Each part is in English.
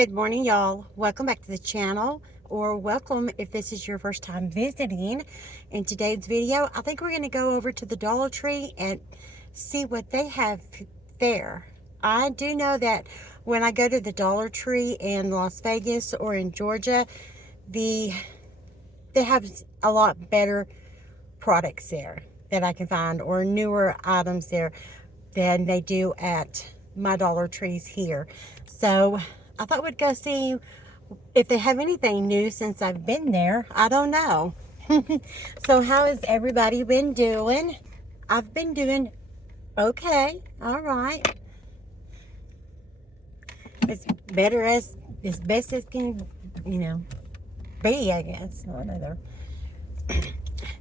Good morning, y'all. Welcome back to the channel, or welcome if this is your first time visiting. In today's video, I think we're going to go over to the Dollar Tree and see what they have there. I do know that when I go to the Dollar Tree in Las Vegas or in Georgia, they have a lot better products there that I can find, or newer items there than they do at my Dollar Trees here. So I thought we'd go see if they have anything new since I've been there. I don't know. So how has everybody been doing? I've been doing okay. All right. It's better as best as can, be, I guess. I don't know.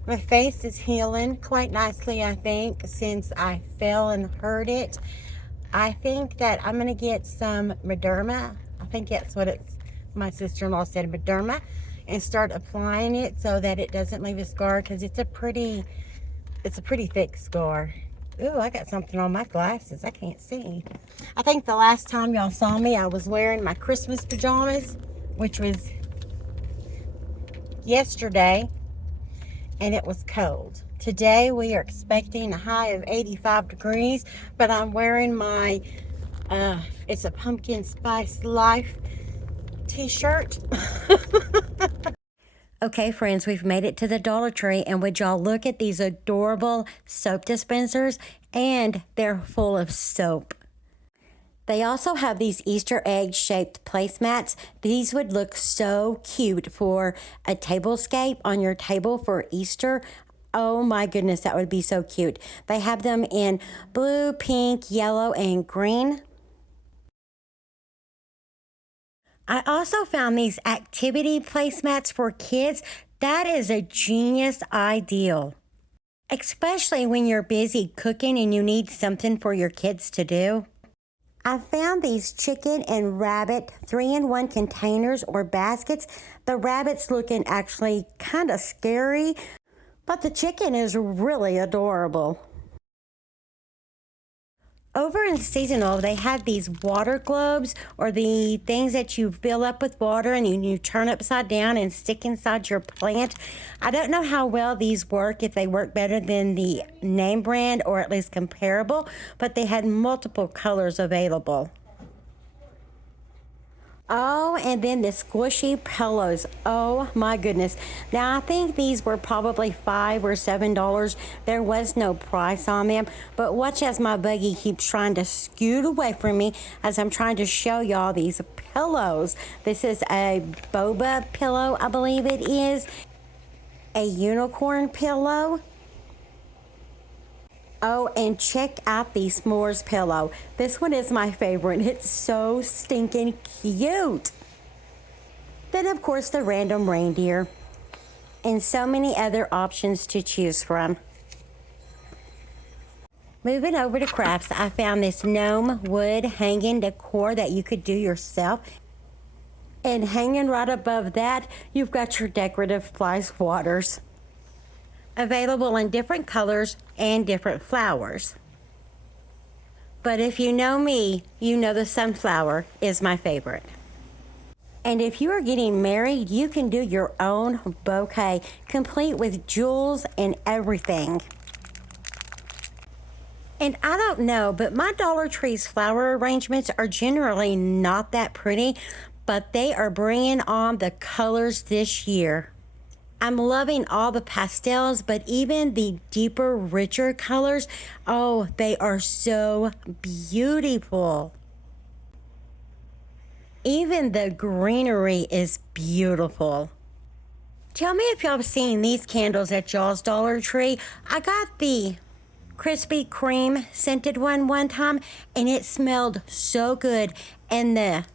My face is healing quite nicely, I think, since I fell and hurt it. I think that I'm going to get some Mederma. I think that's what my sister-in-law said, Mederma, and start applying it so that it doesn't leave a scar, because it's a pretty thick scar. Ooh, I got something on my glasses. I can't see. I think the last time y'all saw me, I was wearing my Christmas pajamas, which was yesterday, and it was cold. Today we are expecting a high of 85 degrees, but I'm wearing my it's a pumpkin spice life t-shirt. Okay, friends, we've made it to the Dollar Tree, and would y'all look at these adorable soap dispensers, and they're full of soap. They also have these Easter egg shaped placemats. These would look so cute for a tablescape on your table for Easter. Oh my goodness, that would be so cute. They have them in blue, pink, yellow, and green. I also found these activity placemats for kids. That is a genius idea, especially when you're busy cooking and you need something for your kids to do. I found these chicken and rabbit 3-in-1 containers or baskets. The rabbit's looking actually kind of scary, but the chicken is really adorable. Over in Seasonal, they have these water globes, or the things that you fill up with water and you turn upside down and stick inside your plant. I don't know how well these work, if they work better than the name brand or at least comparable, but they had multiple colors available. Oh, and then the squishy pillows. Oh my goodness. Now I think these were probably $5 or $7. There was no price on them, but watch as my buggy keeps trying to scoot away from me as I'm trying to show y'all these pillows. This is a boba pillow, I believe it is. A unicorn pillow. Oh, and check out the s'mores pillow. This one is my favorite. It's so stinking cute. Then, of course, the random reindeer. And so many other options to choose from. Moving over to crafts, I found this gnome wood hanging decor that you could do yourself. And hanging right above that, you've got your decorative fly swatters. Available in different colors and different flowers. But if you know me, you know the sunflower is my favorite. And if you are getting married, you can do your own bouquet, complete with jewels and everything. And I don't know, but my Dollar Tree's flower arrangements are generally not that pretty, but they are bringing on the colors this year. I'm loving all the pastels, but even the deeper, richer colors, oh, they are so beautiful. Even the greenery is beautiful. Tell me if y'all have seen these candles at y'all's Dollar Tree. I got the Krispy Kreme scented one time, and it smelled so good, and the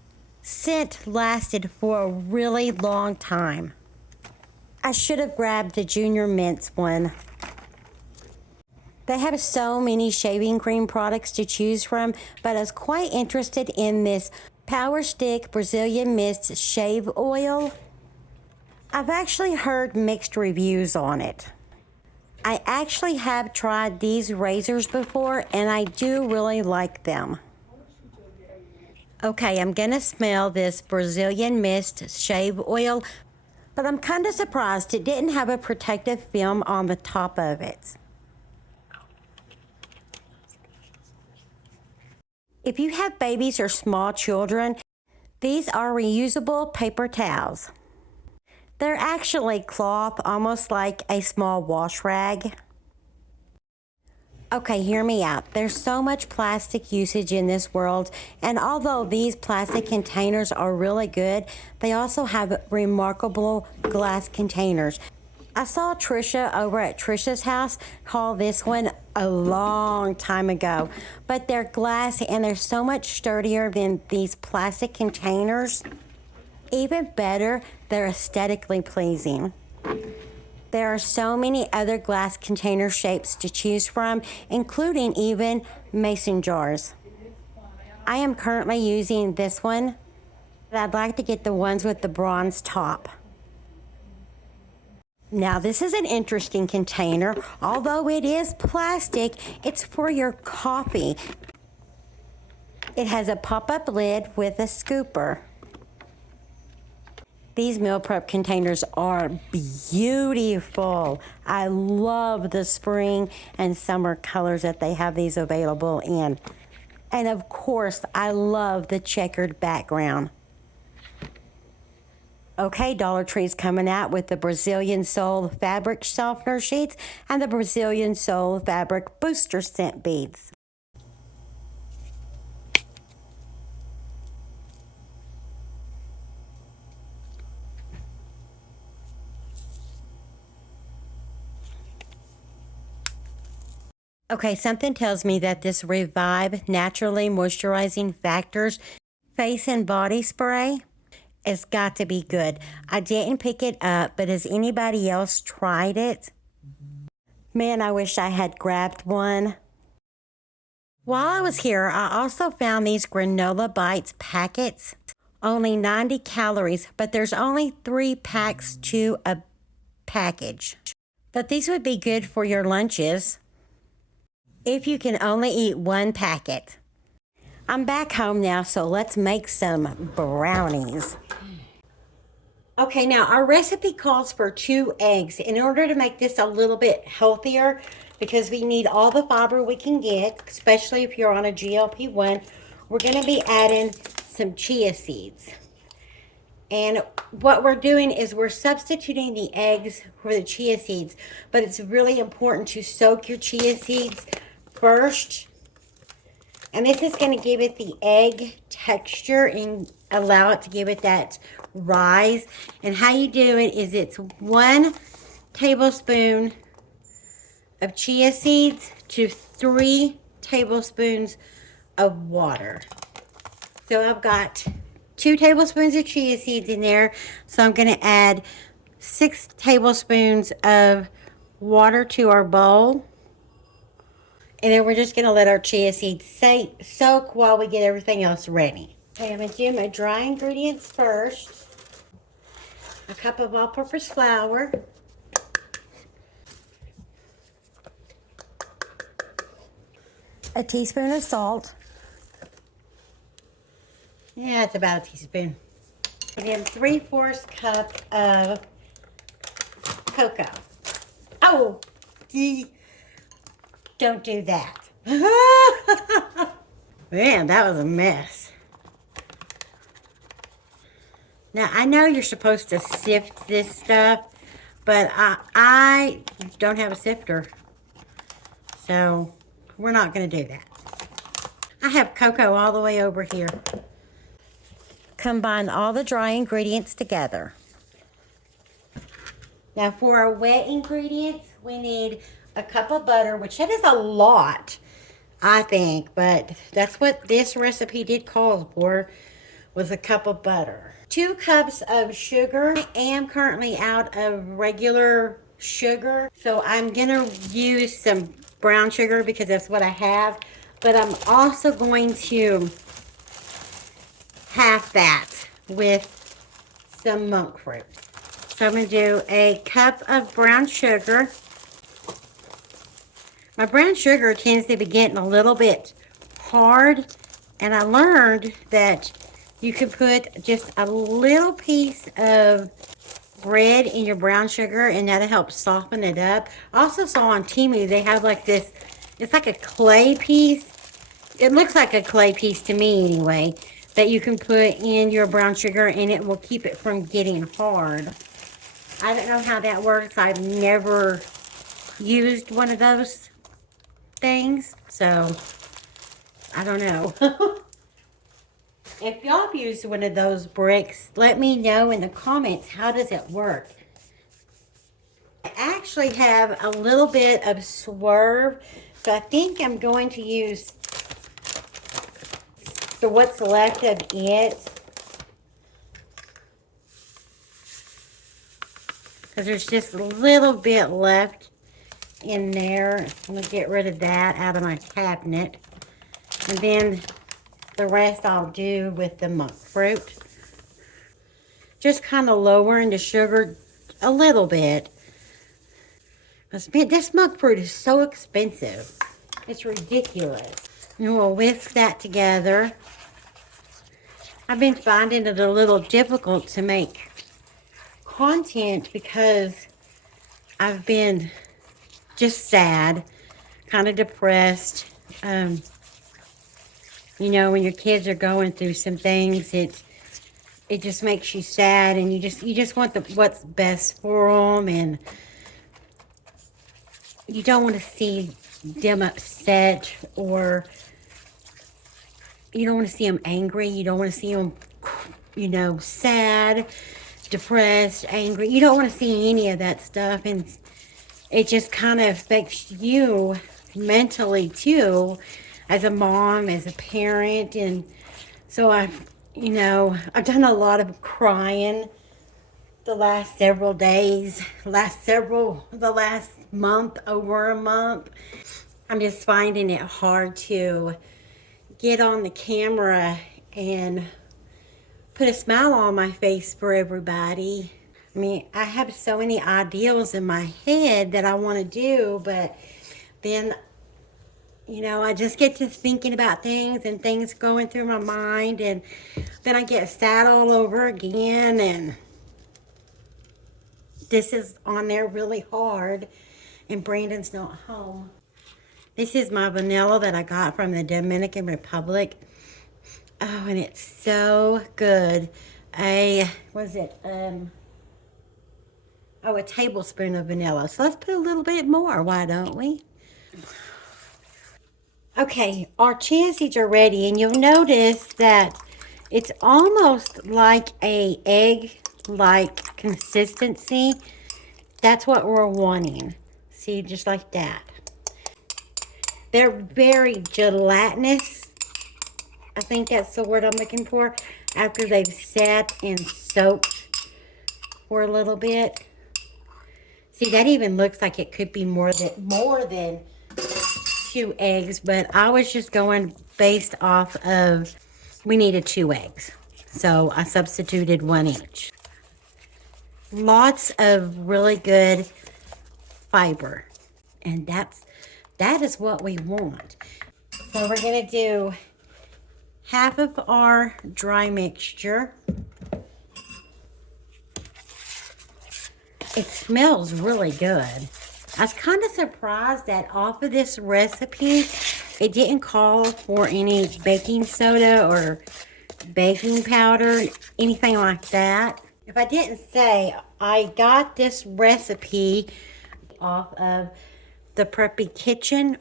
scent lasted for a really long time. I should have grabbed the Junior Mints one. They have so many shaving cream products to choose from, but I was quite interested in this Power Stick Brazilian Mist Shave Oil. I've actually heard mixed reviews on it. I actually have tried these razors before, and I do really like them. Okay, I'm gonna smell this Brazilian Mist shave oil, but I'm kind of surprised it didn't have a protective film on the top of it. If you have babies or small children, these are reusable paper towels. They're actually cloth, almost like a small wash rag. Okay, hear me out. There's so much plastic usage in this world, and although these plastic containers are really good, they also have remarkable glass containers. I saw Trisha over at Trisha's house haul this one a long time ago, but they're glass and they're so much sturdier than these plastic containers. Even better, they're aesthetically pleasing. There are so many other glass container shapes to choose from, including even mason jars. I am currently using this one, but I'd like to get the ones with the bronze top. Now this is an interesting container. Although it is plastic, it's for your coffee. It has a pop-up lid with a scooper. These meal prep containers are beautiful. I love the spring and summer colors that they have these available in. And of course, I love the checkered background. Okay, Dollar Tree's coming out with the Brazilian Soul fabric softener sheets and the Brazilian Soul fabric booster scent beads. Okay, something tells me that this Revive Naturally Moisturizing Factors face and body spray has got to be good. I didn't pick it up, but has anybody else tried it? Man, I wish I had grabbed one. While I was here, I also found these Granola Bites packets. Only 90 calories, but there's only 3 packs to a package. But these would be good for your lunches if you can only eat 1 packet. I'm back home now, so let's make some brownies. Okay, now our recipe calls for 2 eggs. In order to make this a little bit healthier, because we need all the fiber we can get, especially if you're on a GLP-1, we're going to be adding some chia seeds. And what we're doing is we're substituting the eggs for the chia seeds, but it's really important to soak your chia seeds first. And this is going to give it the egg texture and allow it to give it that rise. And how you do it is it's 1 tablespoon of chia seeds to 3 tablespoons of water. So I've got 2 tablespoons of chia seeds in there. So I'm going to add 6 tablespoons of water to our bowl. And then we're just going to let our chia seeds soak while we get everything else ready. Okay, I'm going to do my dry ingredients first. A cup of all-purpose flour. A teaspoon of salt. Yeah, it's about a teaspoon. And then 3/4 cup of cocoa. Oh, don't do that. Man, that was a mess. Now, I know you're supposed to sift this stuff, but I don't have a sifter. So, we're not going to do that. I have cocoa all the way over here. Combine all the dry ingredients together. Now, for our wet ingredients, we need a cup of butter, which that is a lot, I think, but that's what this recipe did call for, was a cup of butter. 2 cups of sugar. I am currently out of regular sugar, so I'm gonna use some brown sugar because that's what I have, but I'm also going to half that with some monk fruit. So I'm gonna do a cup of brown sugar. My brown sugar tends to be getting a little bit hard, and I learned that You could put just a little piece of bread in your brown sugar, and that'll help soften it up. I also saw on Temu they have like this, it's like a clay piece. It looks like a clay piece to me anyway, that you can put in your brown sugar and it will keep it from getting hard. I don't know how that works. I've never used one of those things, so I don't know. If y'all have used one of those bricks, let me know in the comments, how does it work? I actually have a little bit of swerve, so I think I'm going to use what's left of it, because there's just a little bit left in there. I'm going to get rid of that out of my cabinet, and then the rest I'll do with the monk fruit. Just kind of lowering the sugar a little bit. This monk fruit is so expensive. It's ridiculous. And we'll whisk that together. I've been finding it a little difficult to make content because I've been just sad, kind of depressed. You know, when your kids are going through some things, it just makes you sad, and you just want what's best for them, and you don't want to see them upset, or you don't want to see them angry. You don't want to see them, you know, sad, depressed, angry. You don't want to see any of that stuff, and it just kind of affects you mentally too, as a mom, as a parent. And so I've done a lot of crying the last several days, the last month, over a month. I'm just finding it hard to get on the camera and put a smile on my face for everybody. I mean, I have so many ideals in my head that I want to do, but then, you know, I just get to thinking about things and things going through my mind, and then I get sad all over again, and this is on there really hard, and Brandon's not home. This is my vanilla that I got from the Dominican Republic. Oh, and it's so good. A tablespoon of vanilla. So let's put a little bit more, why don't we? Okay, our chia seeds are ready, and you'll notice that it's almost like a egg-like consistency. That's what we're wanting. See, just like that. They're very gelatinous. I think that's the word I'm looking for. After they've sat and soaked for a little bit. See, that even looks like it could be more than 2 eggs, but I was just going based off of, we needed 2 eggs. So I substituted 1 each. Lots of really good fiber. And that is what we want. So we're going to do half of our dry mixture. It smells really good. I was kind of surprised that off of this recipe, it didn't call for any baking soda or baking powder, anything like that. If I didn't say, I got this recipe off of the Preppy Kitchen.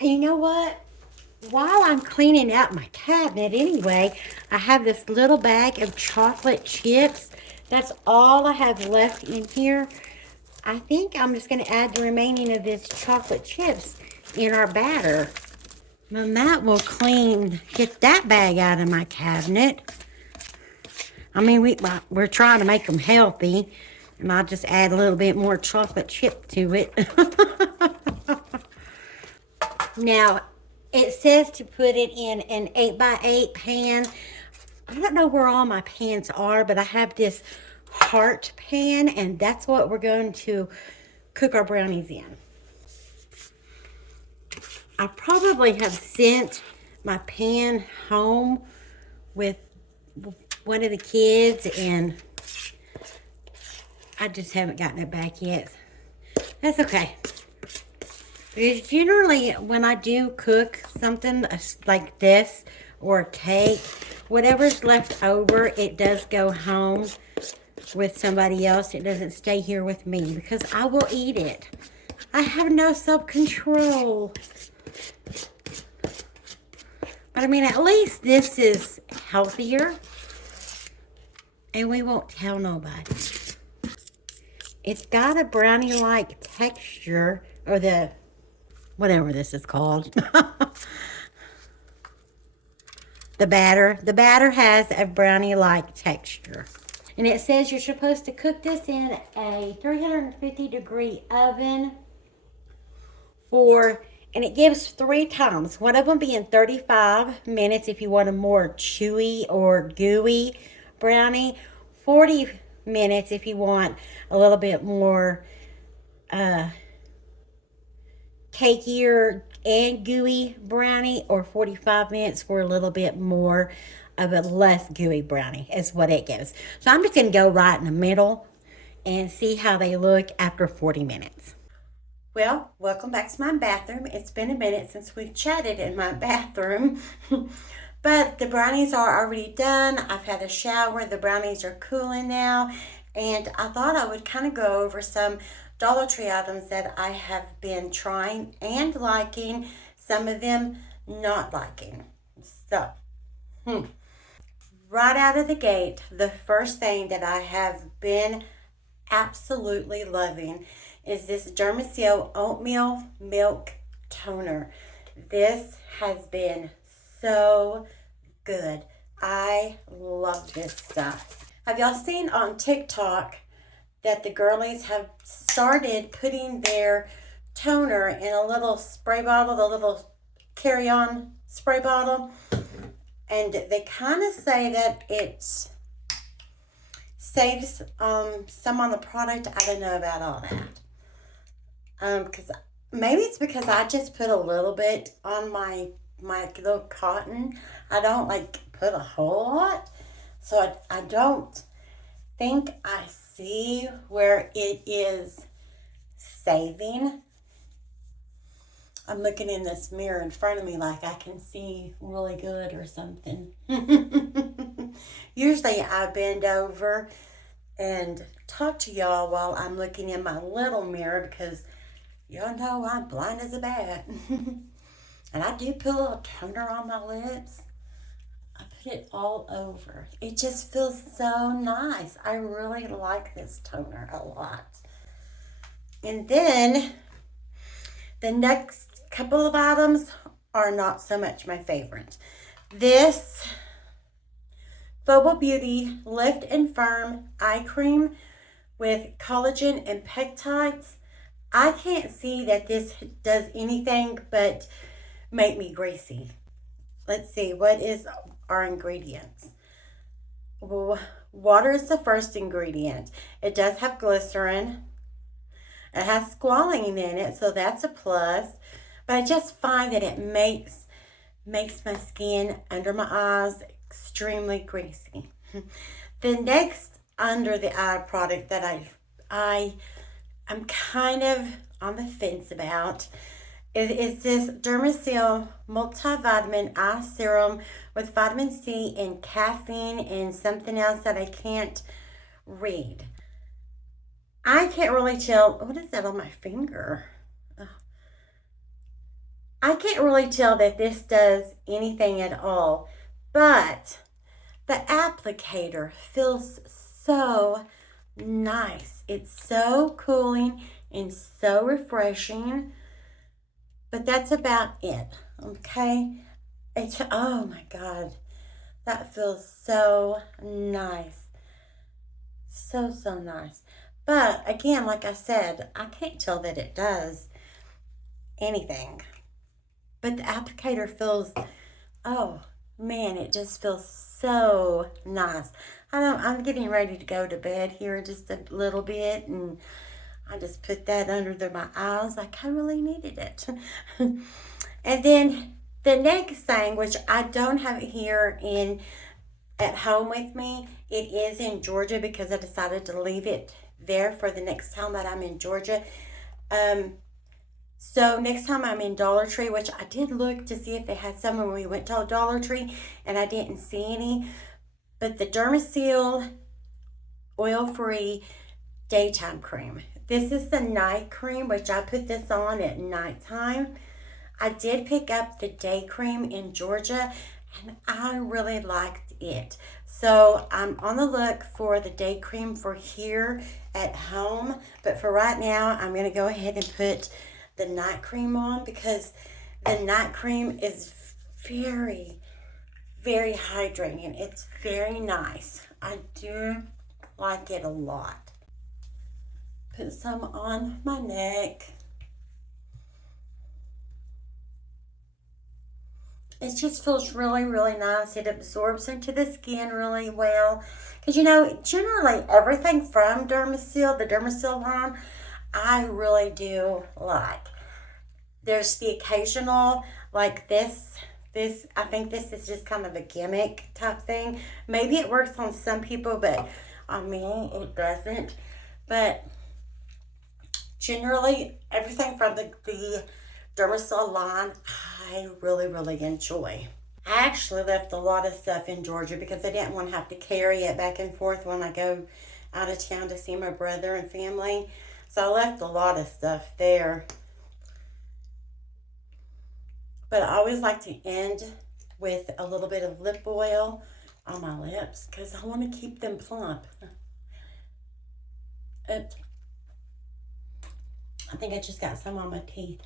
And you know what? While I'm cleaning out my cabinet anyway, I have this little bag of chocolate chips. That's all I have left in here. I think I'm just going to add the remaining of this chocolate chips in our batter. And that will get that bag out of my cabinet. I mean, we're trying to make them healthy, and I'll just add a little bit more chocolate chip to it. Now, it says to put it in an 8x8 pan. I don't know where all my pans are, but I have this heart pan, and that's what we're going to cook our brownies in. I probably have sent my pan home with one of the kids, and I just haven't gotten it back yet. That's okay. Because generally, when I do cook something like this or a cake, whatever's left over, it does go home with somebody else. It doesn't stay here with me because I will eat it. I have no self-control. But I mean, at least this is healthier. And we won't tell nobody. It's got a brownie-like texture, or the, whatever this is called. The batter. The batter has a brownie-like texture. And it says you're supposed to cook this in a 350-degree oven and it gives 3 times. One of them being 35 minutes if you want a more chewy or gooey brownie. 40 minutes if you want a little bit more cakier and gooey brownie, or 45 minutes for a little bit more of a less gooey brownie is what it gives. So I'm just going to go right in the middle and see how they look after 40 minutes. Well, welcome back to my bathroom. It's been a minute since we've chatted in my bathroom. But the brownies are already done. I've had a shower. The brownies are cooling now. And I thought I would kind of go over some Dollar Tree items that I have been trying and liking. Some of them not liking. So, right out of the gate, the first thing that I have been absolutely loving is this Dermasil Oatmeal Milk Toner. This has been so good. I love this stuff. Have y'all seen on TikTok that the girlies have started putting their toner in a little spray bottle, the little carry-on spray bottle? And they kind of say that it saves some on the product. I don't know about all that. Because maybe it's because I just put a little bit on my little cotton. I don't like put a whole lot. So I don't think I see where it is saving. I'm looking in this mirror in front of me like I can see really good or something. Usually I bend over and talk to y'all while I'm looking in my little mirror because y'all know I'm blind as a bat. And I do put a little toner on my lips. I put it all over. It just feels so nice. I really like this toner a lot. And then the next couple of items are not so much my favorite. This Phobo Beauty Lift and Firm Eye Cream with collagen and peptides. I can't see that this does anything but make me greasy. Let's see, what is our ingredients? Well, water is the first ingredient. It does have glycerin. It has squalene in it, so that's a plus. But I just find that it makes my skin under my eyes extremely greasy. The next under the eye product that I'm kind of on the fence about is this Dermasil Multivitamin Eye Serum with vitamin C and caffeine and something else that I can't read. I can't really tell. What is that on my finger? Oh. I can't really tell that this does anything at all, but the applicator feels so nice. It's so cooling and so refreshing, but that's about it, okay? Oh my God, that feels so nice. So nice. But again, like I said, I can't tell that it does anything. But the applicator feels, oh man, it just feels so nice. I'm getting ready to go to bed here in just a little bit, and I just put that under my eyes like I really needed it. And then the next thing, which I don't have it here at home with me, it is in Georgia because I decided to leave it there for the next time that I'm in Georgia. So next time I'm in Dollar Tree, which I did look to see if they had some when we went to Dollar Tree, and I didn't see any. But the Dermasil oil-free daytime cream. This is the night cream, which I put this on at nighttime. I did pick up the day cream in Georgia, and I really liked it. So I'm on the look for the day cream for here at home. But for right now, I'm going to go ahead and put the night cream on because the night cream is very, very hydrating. It's very nice. I do like it a lot. Put some on my neck. It just feels really, really nice. It absorbs into the skin really well. Because, you know, generally everything from Dermasil, the Dermasil line, I really do like. There's the occasional, like this, I think this is just kind of a gimmick type thing. Maybe it works on some people, but on me, it doesn't. But generally, everything from the Dermasil line, I really, really enjoy. I actually left a lot of stuff in Georgia because I didn't want to have to carry it back and forth when I go out of town to see my brother and family. So I left a lot of stuff there. But I always like to end with a little bit of lip oil on my lips because I want to keep them plump. I think I just got some on my teeth.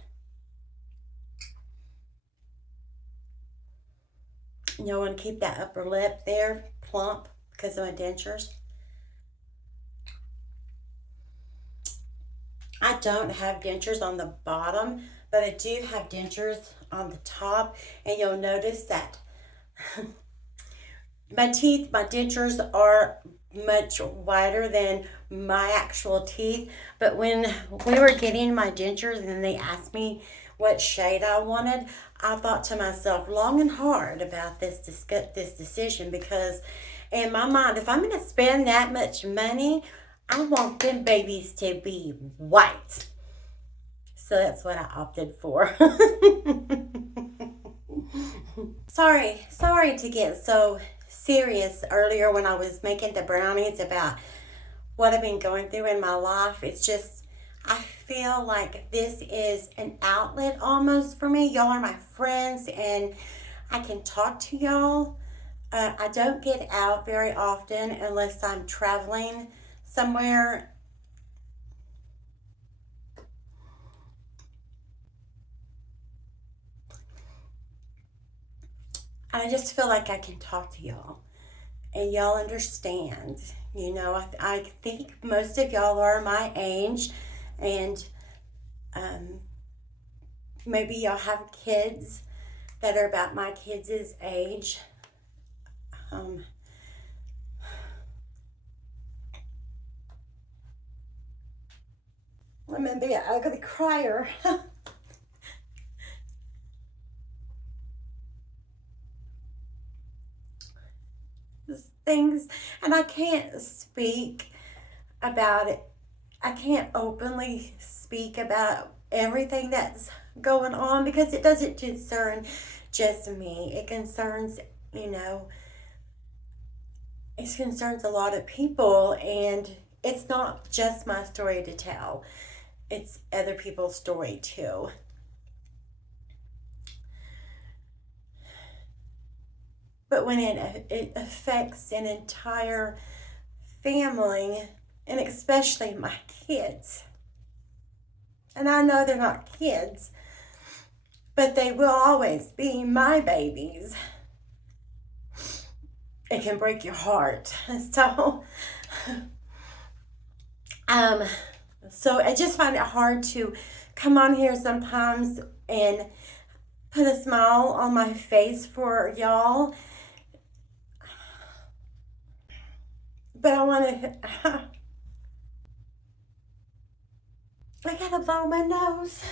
You know, I want to keep that upper lip there plump because of my dentures. I don't have dentures on the bottom, but I do have dentures on the top, and you'll notice that my dentures are much wider than my actual teeth. But when we were getting my dentures and they asked me what shade I wanted, I thought to myself long and hard about this decision, because in my mind, if I'm going to spend that much money, I want them babies to be white. So that's what I opted for. Sorry to get so serious earlier when I was making the brownies about what I've been going through in my life. It's just, I feel like this is an outlet almost for me. Y'all are my friends and I can talk to y'all. I don't get out very often unless I'm traveling somewhere. I just feel like I can talk to y'all and y'all understand. You know, I think most of y'all are my age, and maybe y'all have kids that are about my kids' age. I'm gonna be an ugly crier. Things, and I can't speak about it. I can't openly speak about everything that's going on because it doesn't concern just me. It concerns, you know, it concerns a lot of people, and it's not just my story to tell. It's other people's story too. But when it affects an entire family, and especially my kids, and I know they're not kids, but they will always be my babies, it can break your heart. So I just find it hard to come on here sometimes and put a smile on my face for y'all. But I want to, I gotta blow my nose.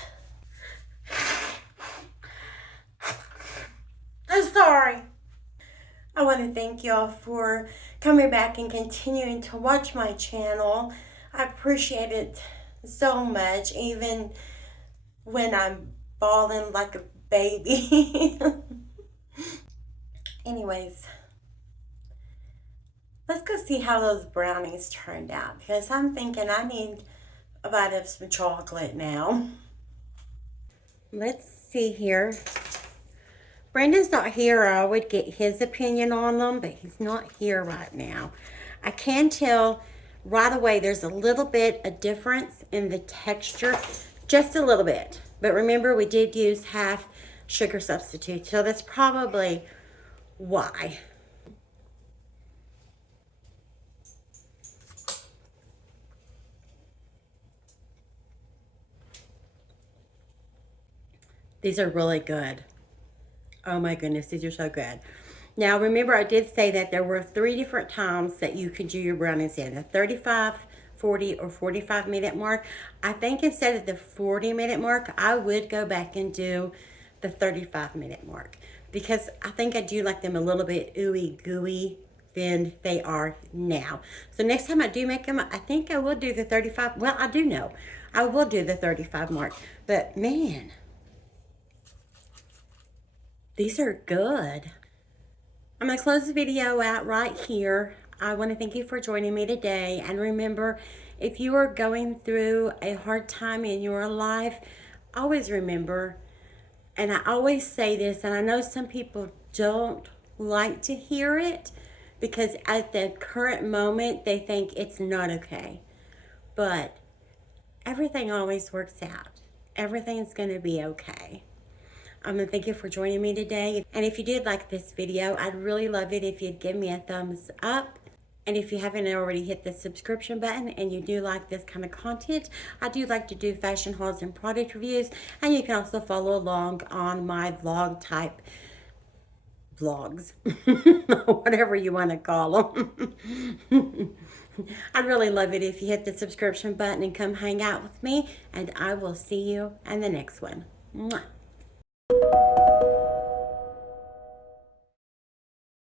sorry. I want to thank y'all for coming back and continuing to watch my channel. I appreciate it so much, even when I'm bawling like a baby. Anyways, let's go see how those brownies turned out, because I'm thinking I need a bite of some chocolate now. Let's see here. Brandon's not here, or I would get his opinion on them, but he's not here right now. I can tell right away there's a little bit of difference in the texture, just a little bit. But remember, we did use half sugar substitute, so that's probably why. These are really good. Oh my goodness, these are so good. Now remember, I did say that there were 3 different times that you could do your brownies in. The 35, 40, or 45-minute mark. I think instead of the 40-minute mark, I would go back and do the 35-minute mark, because I think I do like them a little bit ooey gooey than they are now. So next time I do make them, I think I will do the 35. Well, I do know I will do the 35 mark, but man, these are good. I'm going to close the video out right here. I want to thank you for joining me today. And remember, if you are going through a hard time in your life, always remember, and I always say this, and I know some people don't like to hear it, because at the current moment, they think it's not okay. But everything always works out. Everything's going to be okay. I'm going to thank you for joining me today. And if you did like this video, I'd really love it if you'd give me a thumbs up. And if you haven't already hit the subscription button and you do like this kind of content, I do like to do fashion hauls and product reviews. And you can also follow along on my vlog type vlogs, whatever you want to call them. I'd really love it if you hit the subscription button and come hang out with me. And I will see you in the next one. Mwah.